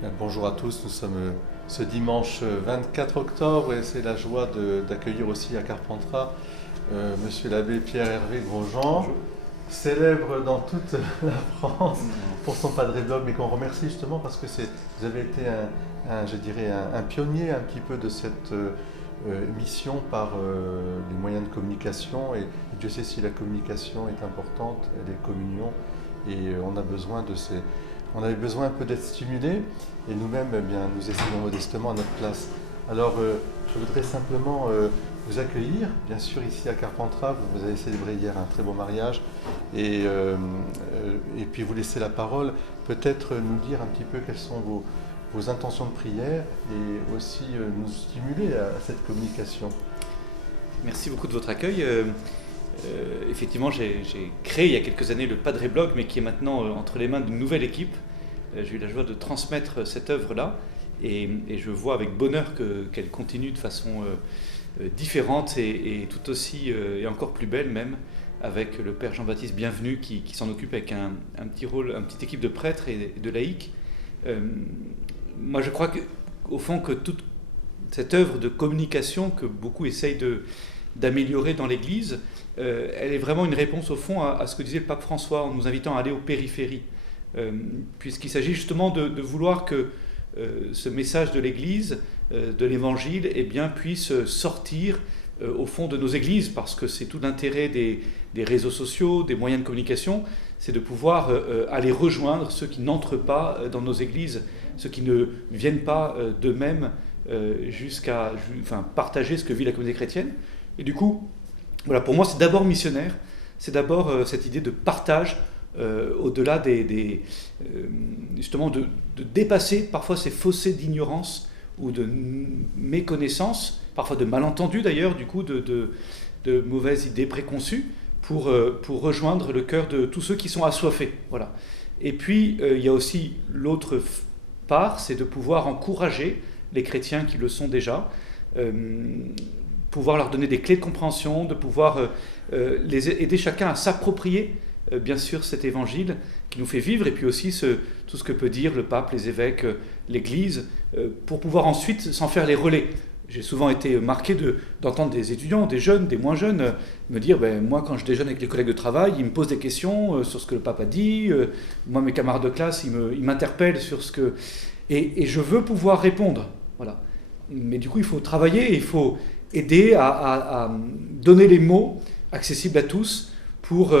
Bonjour à tous, nous sommes ce dimanche 24 octobre et c'est la joie d'accueillir aussi à Carpentras Monsieur l'abbé Pierre-Hervé Grosjean, Bonjour. célèbre dans toute la France pour son Padre Blog, mais qu'on remercie justement parce que vous avez été je dirais un pionnier un petit peu de cette mission par les moyens de communication et Dieu sait si la communication est importante, elle est communion et on a besoin de ces... On avait besoin un peu d'être stimulés et nous-mêmes, eh bien, nous essayons modestement à notre place. Alors, je voudrais simplement vous accueillir, bien sûr, ici à Carpentras. Vous avez célébré hier un très beau mariage et puis vous laisser la parole, peut-être nous dire un petit peu quelles sont vos intentions de prière et aussi nous stimuler à cette communication. Merci beaucoup de votre accueil. Effectivement, j'ai créé il y a quelques années le Padre Blog, mais qui est maintenant entre les mains d'une nouvelle équipe. J'ai eu la joie de transmettre cette œuvre-là et je vois avec bonheur qu'elle continue de façon différente et tout aussi et encore plus belle même, avec le Père Jean-Baptiste Bienvenu qui s'en occupe avec un petit rôle, une petite équipe de prêtres et de laïcs. Moi, je crois qu'au fond, que toute cette œuvre de communication que beaucoup essayent d'améliorer dans l'Église, elle est vraiment une réponse au fond à ce que disait le pape François en nous invitant à aller aux périphéries, puisqu'il s'agit justement de vouloir que ce message de l'Église, de l'Évangile, eh bien, puisse sortir au fond de nos églises, parce que c'est tout l'intérêt des réseaux sociaux, des moyens de communication, c'est de pouvoir aller rejoindre ceux qui n'entrent pas dans nos églises, ceux qui ne viennent pas d'eux-mêmes jusqu'à partager ce que vit la communauté chrétienne. Et du coup, voilà, pour moi, c'est d'abord missionnaire, c'est d'abord cette idée de partage, au-delà justement de dépasser parfois ces fossés d'ignorance ou de méconnaissance, parfois de malentendus d'ailleurs, du coup, de mauvaises idées préconçues, pour rejoindre le cœur de tous ceux qui sont assoiffés. Voilà. Et puis, il y a aussi l'autre part, c'est de pouvoir encourager les chrétiens qui le sont déjà, pouvoir leur donner des clés de compréhension, de pouvoir les aider chacun à s'approprier, bien sûr, cet évangile qui nous fait vivre, et puis aussi tout ce que peut dire le pape, les évêques, l'Église, pour pouvoir ensuite s'en faire les relais. J'ai souvent été marqué d'entendre des étudiants, des jeunes, des moins jeunes, me dire moi, quand je déjeune avec les collègues de travail, ils me posent des questions sur ce que le pape a dit. Moi, mes camarades de classe, ils m'interpellent sur ce que... Et je veux pouvoir répondre. Voilà. Mais du coup, il faut travailler, il faut aider à donner les mots accessibles à tous pour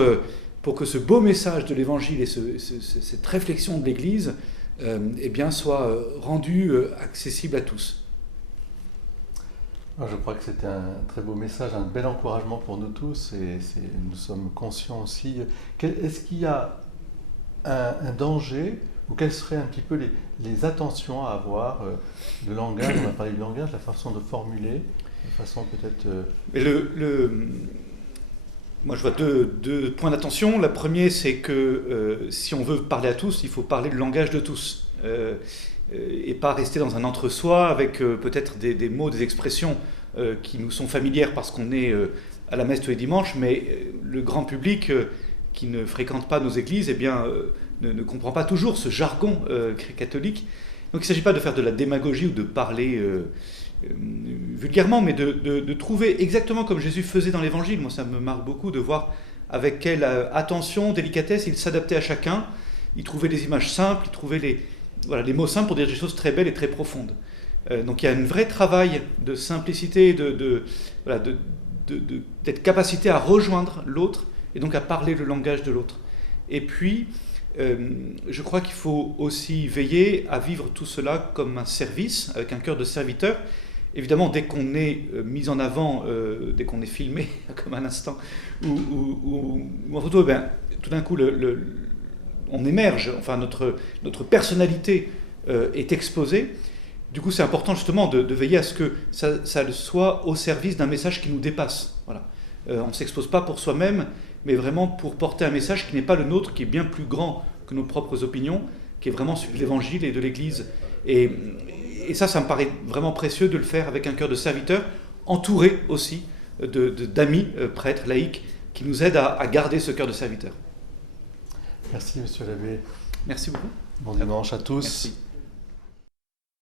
que ce beau message de l'Évangile et cette réflexion de l'Église eh bien, soit rendu accessible à tous. Je crois que c'était un très beau message, un bel encouragement pour nous tous et nous sommes conscients aussi. Est-ce qu'il y a un danger ou quelles seraient un petit peu les attentions à avoir, le langage, on a parlé du langage, la façon de formuler, la façon peut-être... Mais moi je vois deux points d'attention. Le premier, c'est que si on veut parler à tous, il faut parler le langage de tous. Et pas rester dans un entre-soi avec peut-être des mots, des expressions qui nous sont familières parce qu'on est à la messe tous les dimanches, mais le grand public qui ne fréquente pas nos églises, eh bien, ne comprend pas toujours ce jargon catholique. Donc il ne s'agit pas de faire de la démagogie ou de parler vulgairement, mais de trouver exactement comme Jésus faisait dans l'Évangile. Moi, ça me marque beaucoup de voir avec quelle attention, délicatesse il s'adaptait à chacun. Il trouvait des images simples, il trouvait les mots simples pour dire des choses très belles et très profondes. Donc il y a un vrai travail de simplicité, d'être capacité à rejoindre l'autre et donc à parler le langage de l'autre. Et puis, je crois qu'il faut aussi veiller à vivre tout cela comme un service, avec un cœur de serviteur. Évidemment, dès qu'on est mis en avant, dès qu'on est filmé, comme un instant, ou en photo, tout d'un coup, on émerge, enfin notre personnalité est exposée. Du coup, c'est important justement de veiller à ce que ça soit au service d'un message qui nous dépasse. Voilà. On ne s'expose pas pour soi-même, mais vraiment pour porter un message qui n'est pas le nôtre, qui est bien plus grand que nos propres opinions, qui est vraiment celui de l'Évangile et de l'Église. Et ça me paraît vraiment précieux de le faire avec un cœur de serviteur, entouré aussi d'amis prêtres, laïcs, qui nous aident à garder ce cœur de serviteur. Merci, monsieur l'abbé. Merci beaucoup. Bon dimanche à tous. Merci.